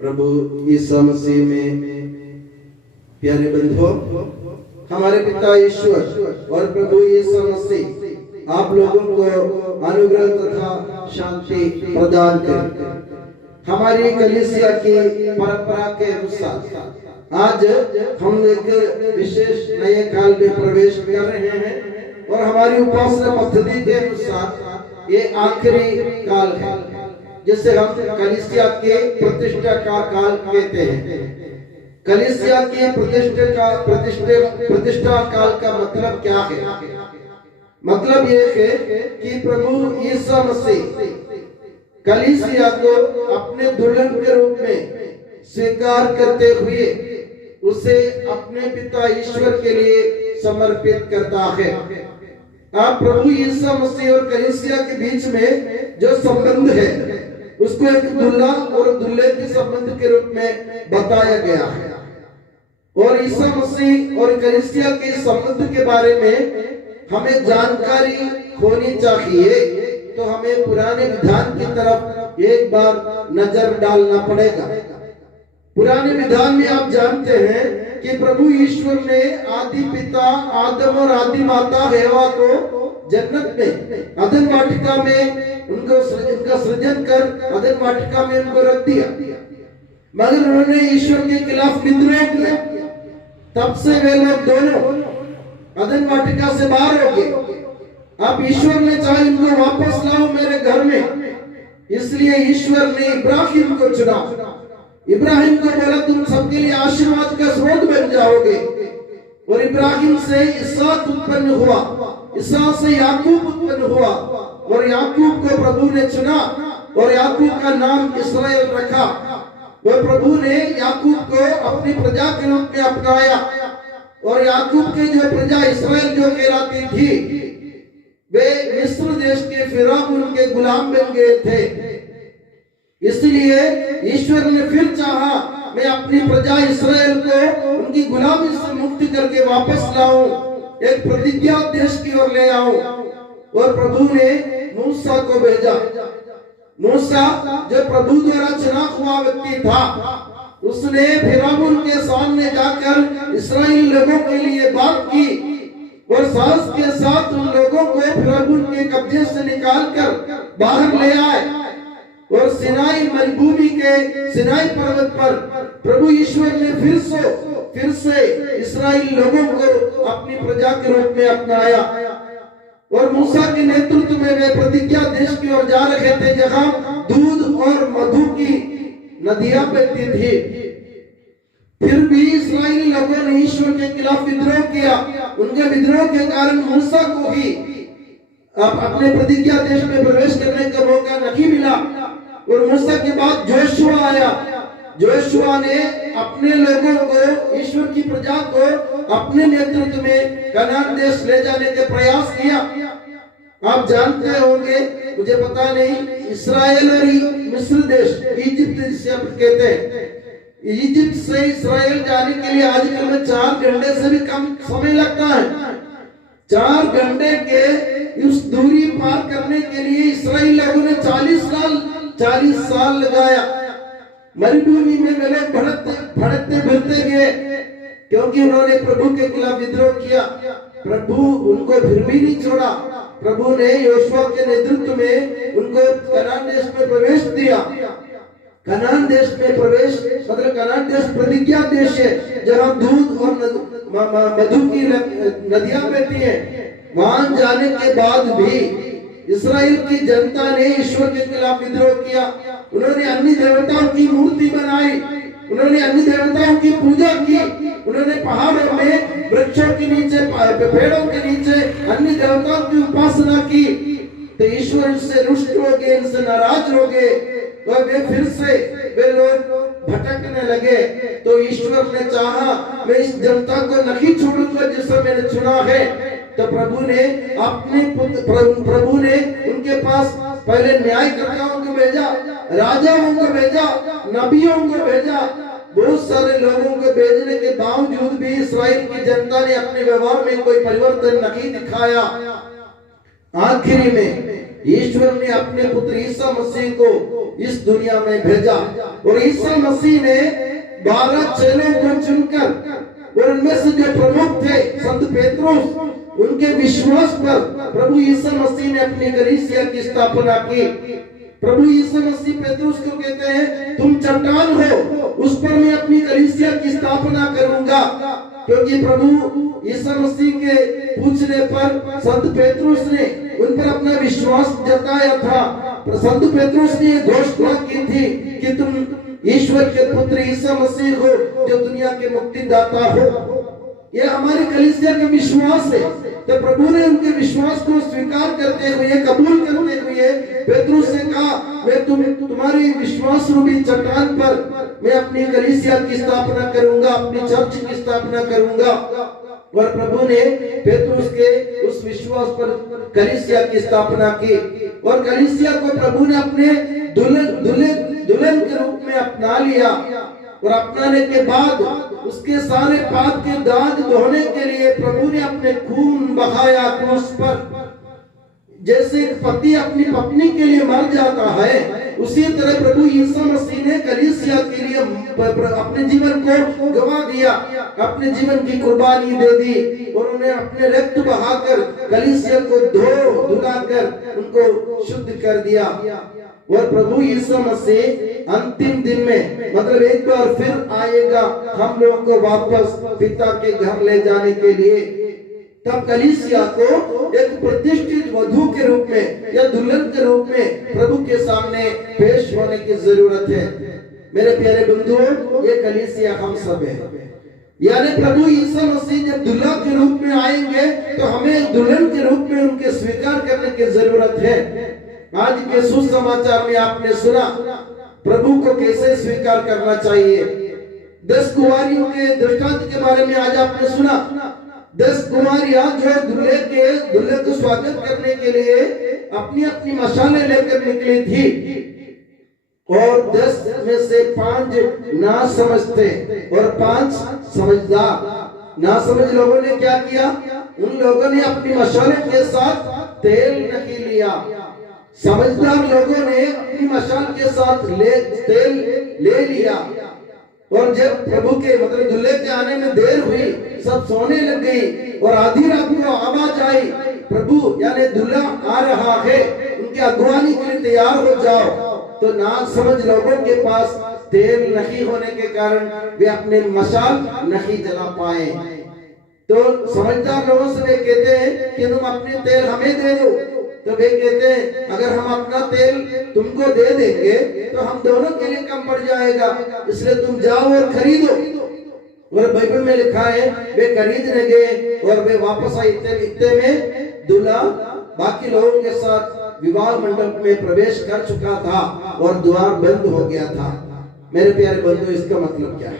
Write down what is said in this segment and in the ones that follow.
प्रभु ईसा मसीह में प्यारे बंधुओं, हमारे पिता ईश्वर और प्रभु ईसा मसीह आप लोगों को अनुग्रह तथा शांति प्रदान करें। हमारी कलीसिया की परंपरा के अनुसार आज हम एक विशेष नए काल में प्रवेश कर रहे हैं और हमारी उपासना पद्धति के अनुसार ये आखिरी काल है जिसे हम कलीसिया के प्रतिष्ठा का काल कहते हैं। कलीसिया की प्रतिष्ठा काल का मतलब क्या है? मतलब ये है कि प्रभु ईसा मसीह कलीसिया को अपने दुल्हन के रूप में स्वीकार करते हुए उसे अपने पिता ईश्वर के लिए समर्पित करता है। आप प्रभु ईसा मसीह और कलीसिया के बीच में जो संबंध है उसको एक दुल्हा और दुल्हे के संबंध के रूप में बताया गया है। और ईसा मसीह और कलीसिया के संबंध के बारे में हमें जानकारी होनी चाहिए, तो हमें पुराने विधान की तरफ एक बार नजर डालना पड़ेगा। पुराने विधान में आप जानते हैं कि प्रभु ईश्वर ने आदि पिता आदम और आदि माता हेवा को जन्नत में अदन वाटिका में उनका सृजन कर अदन वाटिका में उनको रख दिया, मगर उन्होंने ईश्वर के खिलाफ विद्रोह किया। तब से वे लोग दोनों अदन वाटिका से बाहर हो गए। अब ईश्वर ने चाहे इनको वापस लाओ मेरे घर में, इसलिए ईश्वर ने इब्राहिम को चुना। इब्राहिम को बोला तुम सबके लिए आशीर्वाद का स्रोत बन जाओगे। और इब्राहिम से इसहाक उत्पन्न हुआ, इसहाक से याकूब उत्पन्न हुआ और याकूब को प्रभु ने चुना और याकूब का नाम इस्राएल रखा। और प्रभु ने याकूब को अपनी प्रजा के रूप में अपनाया और याकूब की जो प्रजा इस्राएल जो कहलाती थी वे मिस्र देश के फिरौन के गुलाम बन गए थे। इसलिए ईश्वर ने फिर चाहा मैं अपनी प्रजा इस्राएल को उनकी गुलामी से मुक्ति करके वापस लाऊं, एक प्रतिज्ञा देश की ओर ले आऊं। और प्रभु ने मूसा को भेजा। मूसा जो प्रभु द्वारा चुना हुआ व्यक्ति था, उसने फिरौन के सामने जाकर इस्राएल लोगों के लिए बात की और साहस के साथ उन लोगों को फिरौन के कब्जे से निकालकर बाहर ले आए। और सिनाई मरुभूमि के सिनाई पर्वत पर प्रभु ईश्वर ने फिर से इस्राएल लोगों को अपनी प्रजा के रूप में अपनाया। और मूसा के नेतृत्व में वे प्रतिज्ञा देश की ओर जा रहे थे जहां दूध और मधु की नदियां बहती थी। फिर भी इस्राएली लोगों ने ईश्वर के खिलाफ विद्रोह किया। उनके विद्रोह के कारण मूसा को ही अपने प्रतिज्ञा देश में प्रवेश करने का मौका नहीं मिला। और मूसा के बाद जोशुआ आया। जोशुआ ने अपने लोगों को, ईश्वर की प्रजा को अपने नेतृत्व में कनान देश ले जाने का प्रयास किया। आप जानते होंगे, मुझे पता नहीं, इस्राएल और मिस्र देश, इजिप्ट जिसे आप कहते हैं, इजिप्ट से इस्राएल जाने के लिए आजकल में 4 घंटे से भी कम समय लगता है। 4 घंटे के उस दूरी पार करने के लिए इस्राएल लोगों ने 40 साल लगाया। मरुभूमि में वे लोग भटकते फिरते गए क्योंकि उन्होंने प्रभु के खिलाफ विद्रोह किया। प्रभु उनको फिर भी नहीं छोड़ा। प्रभु ने योशुआ के नेतृत्व में उनको कनान देश में प्रवेश दिया। कनान देश में प्रवेश मतलब कनान देश प्रतिज्ञा देश है जहां दूध और मधु की नदियां बहती हैं। वहां जाने के बाद भी इस्राएल की जनता ने ईश्वर के खिलाफ विद्रोह किया। उन्होंने अन्य देवताओं की मूर्ति बनाई, उन्होंने अन्य देवताओं की पूजा की, उन्होंने पहाड़ों में वृक्षों के नीचे पेड़ों के नीचे अन्य देवताओं की उपासना की। तो ईश्वर से रुष्ट हो गए, इनसे नाराज हो गए और वे लोग भटकने लगे। तो ईश्वर ने चाहा मैं इस जनता को नहीं छोड़ूंगा जिसे मैंने चुना है। तो प्रभु ने उनके पास पहले न्यायकर्ताओं को भेजा, राजाओं को भेजा, नबियों को भेजा। बहुत सारे लोगों को भेजने के बावजूद भी इस्राएल की जनता ने अपने व्यवहार में कोई परिवर्तन नहीं दिखाया। आखिरी में ईश्वर ने अपने पुत्र ईसा मसीह को इस दुनिया में भेजा और ईसा मसीह ने 12 चेलों को चुनकर और उनमें से जो प्रमुख थे संत पेत्रुस, उनके विश्वास पर प्रभु यीशु मसीह ने अपनी कलीसिया की स्थापना की। प्रभु यीशु मसीह पेत्रुस को कहते हैं तुम चट्टान हो, उस पर मैं अपनी कलीसिया की स्थापना करूंगा। क्योंकि प्रभु यीशु मसीह के पूछने पर संत पेत्रुस ने उन पर अपना विश्वास जताया था। संत पेत्रुस ने घोषणा की थी कि तुम ईश्वर के पुत्र यीशु मसीह हो जो दुनिया के मुक्तिदाता हो। ये हमारी कलीसिया का विश्वास है। तो प्रभु ने उनके विश्वास को स्वीकार करते हुए, कबूल करते हुए पेत्रुस से कहा मैं तुम्हारी विश्वास रूपी चट्टान पर मैं अपनी कलीसिया की स्थापना करूंगा, अपनी चर्च की स्थापना करूंगा। और प्रभु ने पेत्रुस के उस विश्वास पर कलीसिया की स्थापना की और कलीसिया को प्रभु ने अपने दुल्हन के रूप में अपना लिया। और अपनाने के बाद उसके सारे पाप के दाग धोने के लिए प्रभु ने अपने खून बहाया क्रूस पर। जैसे एक पति अपनी पत्नी के लिए मर जाता है, उसी तरह प्रभु यीशु मसीह ने कलीसिया के लिए अपने जीवन को गवा दिया, अपने जीवन की कुर्बानी दे दी और उन्हें अपने रक्त बहाकर कलीसिया को धुलाकर उनको शुद्ध कर दिया। और प्रभु यीशु मसीह अंतिम दिन में मतलब एक बार फिर आएगा हम लोगों को वापस पिता के घर ले जाने के लिए। तब कलीसिया को एक प्रतिष्ठित वधू के रूप में या दुल्हन के रूप में प्रभु के सामने पेश होने की जरूरत है। मेरे प्यारे बंधुओं, ये कलीसिया हम सब है। यानी प्रभु यीशु मसीह जब दुल्हा के रूप में आएंगे तो हमें दुल्हन के रूप में उनके स्वीकार करने की जरूरत है। आज के सुसमाचार में आपने सुना प्रभु को कैसे स्वीकार करना चाहिए। 10 कुंवारियों के दृष्टांत के बारे में आज आपने सुना। 10 कुंवारियां जो दूल्हे को स्वागत करने के लिए अपनी अपनी मशालें लेकर निकली थी और 10 में से 5 ना समझते और 5 समझदार। ना समझ लोगों ने क्या किया? उन लोगों ने अपनी मशाले के साथ तेल नहीं लिया। समझदार लोगों ने अपनी मशाल के साथ तेल ले लिया और जब प्रभु के मतलब दूल्हे के आने में देर हुई, सब सोने लग गई और आधी रात को आवाज आई प्रभु यानी दूल्हा आ रहा है, उनकी अगुवानी के लिए तैयार हो जाओ। तो ना समझ लोगों के पास तेल नहीं होने के कारण वे अपने मशाल नहीं जला पाए। तो समझदार लोगों से वे कहते हैं कि तुम अपने तेल हमें दे दो। तो वे कहते हैं अगर हम अपना तेल तुमको दे देंगे तो हम दोनों के लिए कम पड़ जाएगा, इसलिए तुम जाओ और खरीदो। और बाइबल में लिखा है वे खरीदने गए और वे वापस आए। इतने में दूल्हा बाकी लोगों के साथ विवाह मंडप में प्रवेश कर चुका था और द्वार बंद हो गया था। मेरे प्यारे बंधु, इसका मतलब क्या है?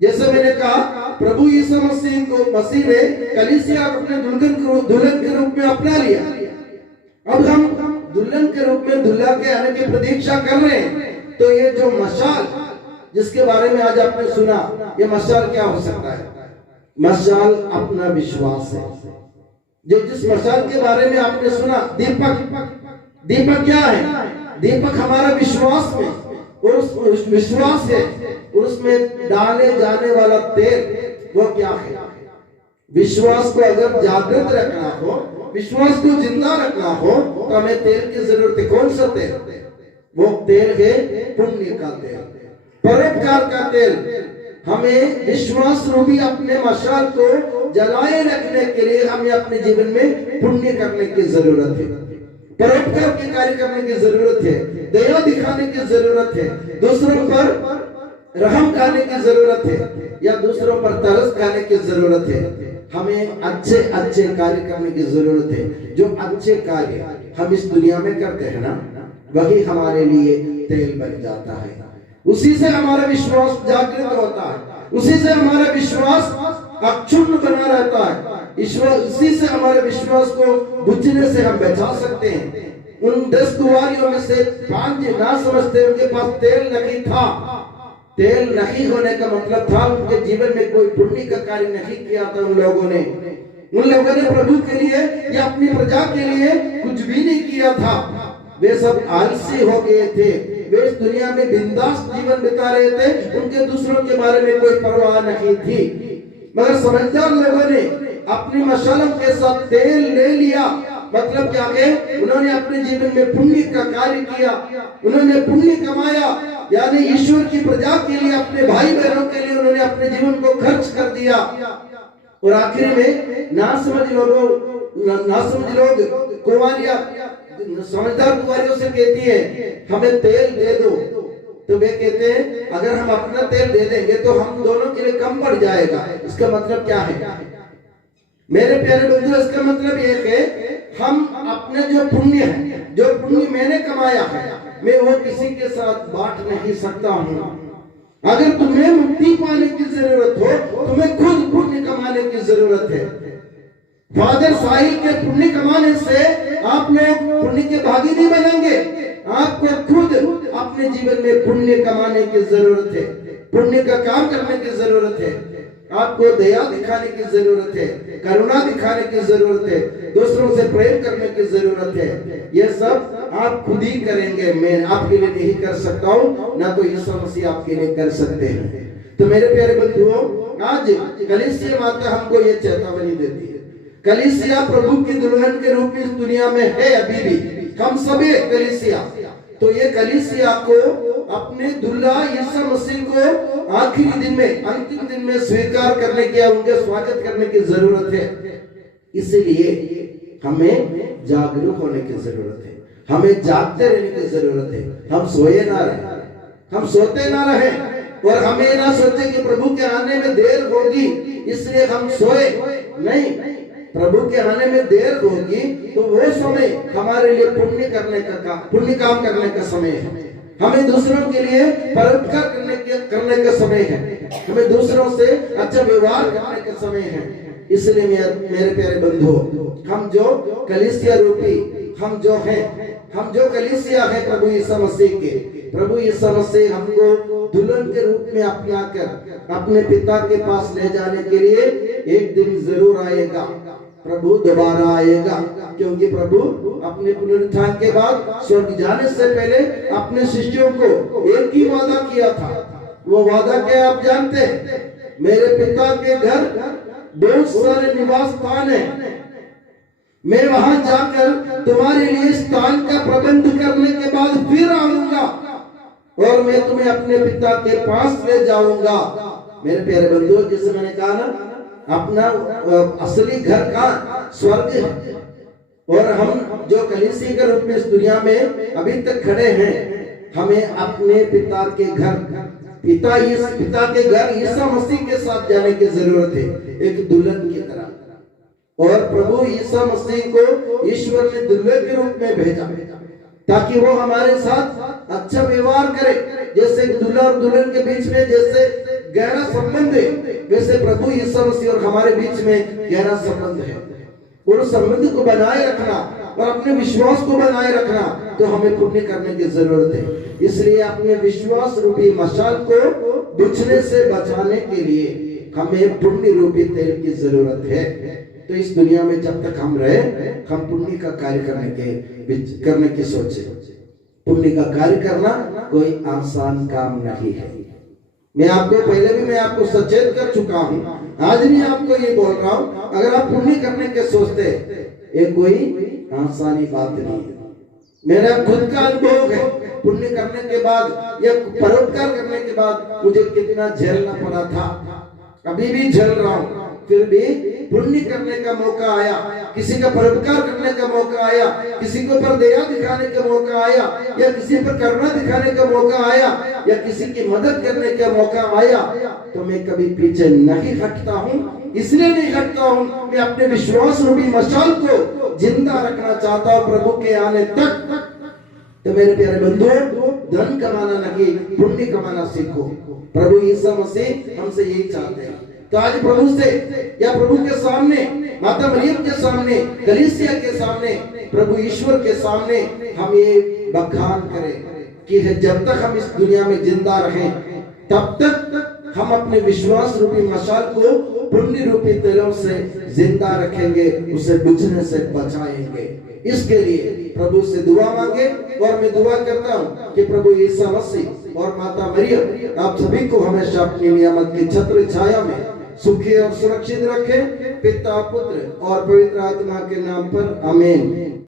जैसे मैंने कहा प्रभु यीशु मसीह ने कलीसिया अपने दुल्हन के रूप में अपना लिया। अब हम दुल्हन के रूप में दूल्हा के आने की प्रतीक्षा कर रहे हैं। तो ये जो मशाल जिसके बारे में आज आपने सुना, ये मशाल क्या हो सकता है? मशाल अपना विश्वास है। जो जिस मशाल के बारे में आपने सुना, दीपक क्या है? दीपक हमारा विश्वास में और उस विश्वास है उसमें डाले जाने वाला तेल वो क्या है? विश्वास को अगर जागृत रखना हो, विश्वास को जिंदा रखना हो तो हमें तेल की जरूरत है। कौन सा तेल? वो तेल है पुण्य का तेल, परोपकार का तेल। हमें विश्वास रूपी अपने मशाल को जलाए रखने के लिए हमें अपने जीवन में पुण्य करने की जरूरत है, परोपकार के कार्य करने की जरूरत है, दया दिखाने की जरूरत है, दूसरों पर रहम खाने की जरूरत है या दूसरों पर तरस खाने की जरूरत है। हमें अच्छे अच्छे कार्य करने की जरूरत है। जो अच्छे कार्य हम इस दुनिया में करते हैं ना, वही हमारे लिए तेल बन जाता है। उसी से हमारा विश्वास जागृत होता है, उसी से हमारा विश्वास अक्षुण्ण बना रहता है। इसी से हमारे विश्वास को बुझने से हम बचा सकते हैं। उन 10 कुंवारियों में से 5 ना समझते, उनके पास तेल नहीं था। तेल नहीं होने का मतलब था उनके जीवन में कोई पुण्य का कार्य नहीं किया था उन लोगों ने। उन लोगों ने प्रभु के लिए या अपनी प्रजा के लिए कुछ भी नहीं किया था। वे सब आलसी हो गए थे, वे इस दुनिया में बिंदास जीवन बिता रहे थे, उनके दूसरों के बारे में कोई परवाह नहीं थी। मगर समझदार लोगों ने अपनी मशालों के साथ तेल ले लिया। मतलब क्या है, उन्होंने अपने जीवन में पुण्य का कार्य किया, उन्होंने पुण्य कमाया, यानी ईश्वर की प्रजा के लिए, अपने भाई बहनों के लिए उन्होंने अपने जीवन को खर्च कर दिया। और आखिर में नासमझ लोग कुंवारियां समझदार कुंवारियों से कहती है हमें तेल दे दो, तो वे कहते हैं अगर हम अपना तेल दे देंगे तो हम दोनों के लिए कम पड़ जाएगा। इसका मतलब क्या है मेरे प्यारे बंधु? इसका मतलब ये है हम अपने जो पुण्य है, जो पुण्य मैंने कमाया है, मैं वो किसी के साथ बांट नहीं सकता हूँ। अगर तुम्हें मुक्ति पाने की जरूरत हो, तुम्हें खुद पुण्य कमाने की जरूरत है। फादर साहिल के पुण्य कमाने से आप लोग पुण्य के भागी नहीं बनेंगे। आपको खुद अपने जीवन में पुण्य कमाने की जरूरत है, पुण्य का काम करने की जरूरत है। आपको दया दिखाने की जरूरत है, करुणा दिखाने की जरूरत है, दूसरों से प्रेम करने की जरूरत है। ये सब आप खुद ही करेंगे, मैं आपके लिए नहीं कर सकता हूँ, ना तो यीशु मसीह आपके लिए कर सकते हैं। तो मेरे प्यारे बंधुओं, आज कलीसिया माता हमको ये चेतावनी देती है। कलीसिया प्रभु की दुल्हन के रूप में इस दुनिया में है अभी भी, हम सभी कलीसिया। तो ये कलीसिया को अपने दुल्हा यीशु मसीह को आखिरी दिन में, अंतिम दिन में स्वीकार करने की, उनके स्वागत करने की जरूरत है। इसलिए हमें जागरूक होने की जरूरत है, हमें जागते रहने की जरूरत है। हम सोए ना रहे, हम सोते ना रहे, और हमें ना सोचे कि प्रभु के आने में देर होगी इसलिए हम सोए नहीं। प्रभु के आने में देर होगी तो वो समय हमारे लिए पुण्य काम करने का समय है। हमें दूसरों के लिए परोपकार करने का समय है, हमें दूसरों से अच्छा व्यवहार करने का समय है। इसलिए मेरे प्यारे बंधुओं, हम जो कलीसिया रूपी, हम जो कलीसिया है प्रभु यीशु मसीह के, प्रभु यीशु मसीह हमको दुल्हन के रूप में अपना कर अपने पिता के पास ले जाने के लिए एक दिन जरूर आएगा। प्रभु दोबारा आएगा, क्योंकि प्रभु अपने पुनरुत्थान के बाद स्वर्ग जाने से पहले अपने शिष्यों को एक ही वादा किया था। वो वादा क्या आप जानते हैं? मेरे पिता के घर बहुत सारे निवास स्थान है, मैं वहां जाकर तुम्हारे लिए स्थान का प्रबंध करने के बाद फिर आऊंगा और मैं तुम्हें अपने पिता के पास ले जाऊंगा। मेरे प्यारे बंधुओं, जैसे मैंने कहा ना, अपना असली घर का स्वर्ग है, और हम जो कलीसिया के रूप में इस दुनिया में अभी तक खड़े हैं, हमें अपने पिता के घर यीशु मसीह के साथ जाने की जरूरत है, एक दुल्हन की तरह। और प्रभु यीशु मसीह को ईश्वर ने दुल्हन के रूप में भेजा ताकि वो हमारे साथ अच्छा व्यवहार करे। जैसे दूल्हा और दुल्हन के बीच में जैसे गहरा संबंध है, वैसे प्रभु यीशु मसीह और हमारे बीच में गहरा संबंध है। और उस संबंध को बनाए रखना और अपने विश्वास को बनाए रखना, तो हमें पुण्य करने की जरूरत है। इसलिए अपने विश्वास रूपी मशाल को बुझने से बचाने के लिए हमें पुण्य रूपी तेल की जरूरत है। तो इस दुनिया में जब तक हम रहे, हम पुण्य का कार्य करने की सोचे। पुण्य का कार्य करना कोई आसान काम नहीं है। मैं आपको सचेत कर चुका हूँ, आज भी आपको ये बोल रहा हूँ, अगर आप पुण्य करने के सोचते, ये कोई आसानी बात नहीं है। मेरा खुद का अनुभव है, पुण्य करने के बाद या परोपकार करने के बाद मुझे कितना झेलना पड़ा था, अभी भी झेल रहा हूँ। फिर भी पुण्य करने का मौका आया, किसी का परोपकार करने का मौका आया, किसी के ऊपर दया दिखाने का मौका आया, या किसी पर करुणा दिखाने का मौका आया, या किसी की मदद करने का मौका आया, तो मैं कभी पीछे नहीं हटता हूँ। इसलिए नहीं हटता हूँ, मैं अपने विश्वास रूपी मशाल को जिंदा रखना चाहता हूँ प्रभु के आने तक। तो मेरे प्यारे बंधुओं, धन कमाना नहीं, पुण्य कमाना सीखो। प्रभु यीशु मसीह हमसे यही चाहते हैं। तो आज प्रभु से या प्रभु के सामने, माता मरियम के सामने, कलीसिया के सामने, प्रभु ईश्वर के सामने हम ये बखान करें कि जब तक हम इस दुनिया में जिंदा रहें, तब तक हम अपने विश्वास रूपी मशाल को पुण्य रूपी तेलों से जिंदा रखेंगे, उसे बुझने से बचाएंगे। इसके लिए प्रभु से दुआ मांगे। और मैं दुआ करता हूँ कि प्रभु यीशु मसीह और माता मरियम आप सभी को हमेशा अपनी नियामत की छत्र छाया में सुखी और सुरक्षित रखें। पिता, पुत्र और पवित्र आत्मा के नाम पर आमीन।